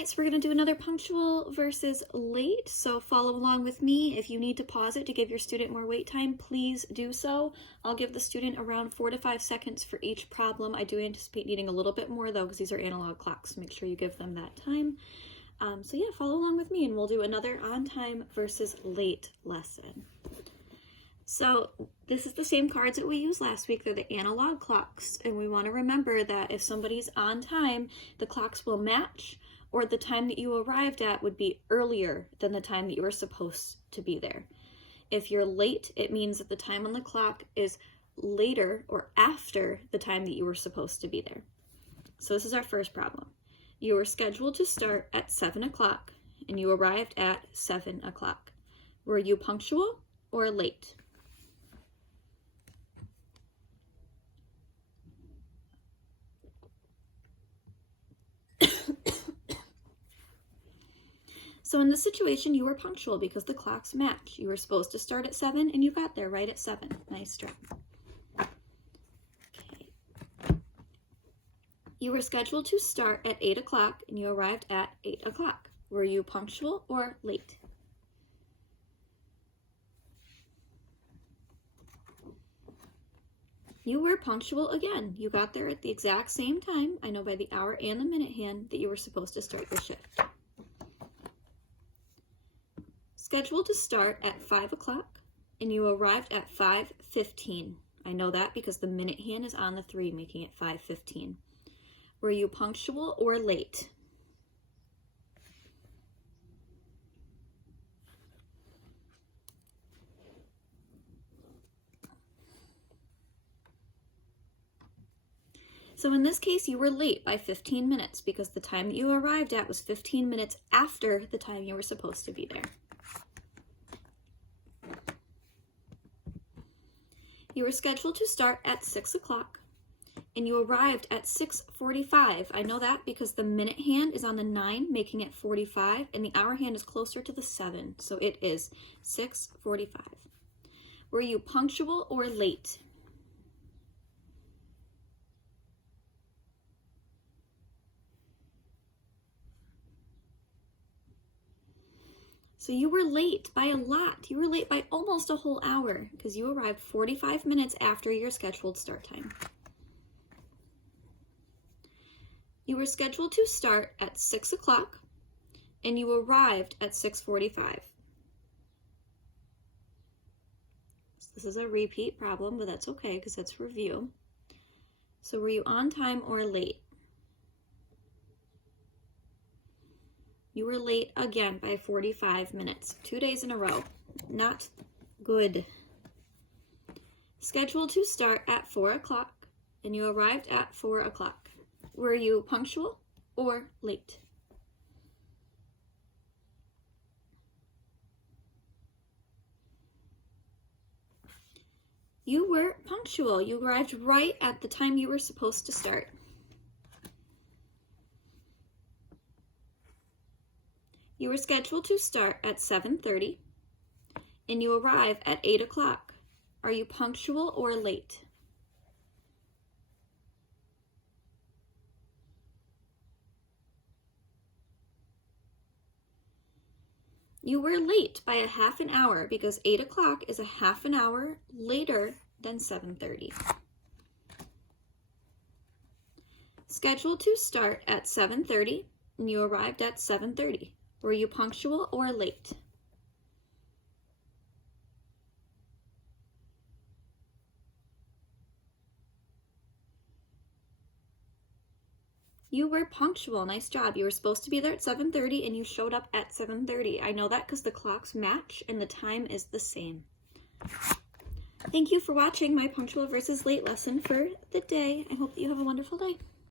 right, so we're going to do another punctual versus late, so follow along with me. If you need to pause it to give your student more wait time, please do so. I'll give the student around 4 to 5 seconds for each problem. I do anticipate needing a little bit more though, because these are analog clocks. Make sure you give them that time. So yeah, follow along with me and we'll do another on time versus late lesson. So this is the same cards that we used last week. They're the analog clocks, and we want to remember that if somebody's on time, the clocks will match, or the time that you arrived at would be earlier than the time that you were supposed to be there. If you're late, it means that the time on the clock is later or after the time that you were supposed to be there. So this is our first problem. You were scheduled to start at 7 o'clock and you arrived at 7 o'clock. Were you punctual or late? So in this situation, you were punctual because the clocks match. You were supposed to start at 7 and you got there right at 7. Nice job. Okay. You were scheduled to start at 8 o'clock and you arrived at 8 o'clock. Were you punctual or late? You were punctual again. You got there at the exact same time, I know by the hour and the minute hand, that you were supposed to start your shift. Scheduled to start at 5 o'clock and you arrived at 5:15. I know that because the minute hand is on the 3, making it 5:15. Were you punctual or late? So in this case, you were late by 15 minutes because the time that you arrived at was 15 minutes after the time you were supposed to be there. You were scheduled to start at 6 o'clock and you arrived at 6:45. I know that because the minute hand is on the 9, making it 45, and the hour hand is closer to the 7, so it is 6:45. Were you punctual or late? So you were late by a lot. You were late by almost a whole hour because you arrived 45 minutes after your scheduled start time. You were scheduled to start at 6 o'clock and you arrived at 6:45. This is a repeat problem, but that's okay because that's review. So were you on time or late? You were late again by 45 minutes, 2 days in a row. Not good. Scheduled to start at 4 o'clock and you arrived at 4 o'clock. Were you punctual or late? You were punctual. You arrived right at the time you were supposed to start. You were scheduled to start at 7:30 and you arrive at 8 o'clock. Are you punctual or late? You were late by a half an hour because 8 o'clock is a half an hour later than 7:30. Scheduled to start at 7:30 and you arrived at 7:30. Were you punctual or late? You were punctual. Nice job. You were supposed to be there at 7:30 and you showed up at 7:30. I know that because the clocks match and the time is the same. Thank you for watching my punctual versus late lesson for the day. I hope that you have a wonderful day.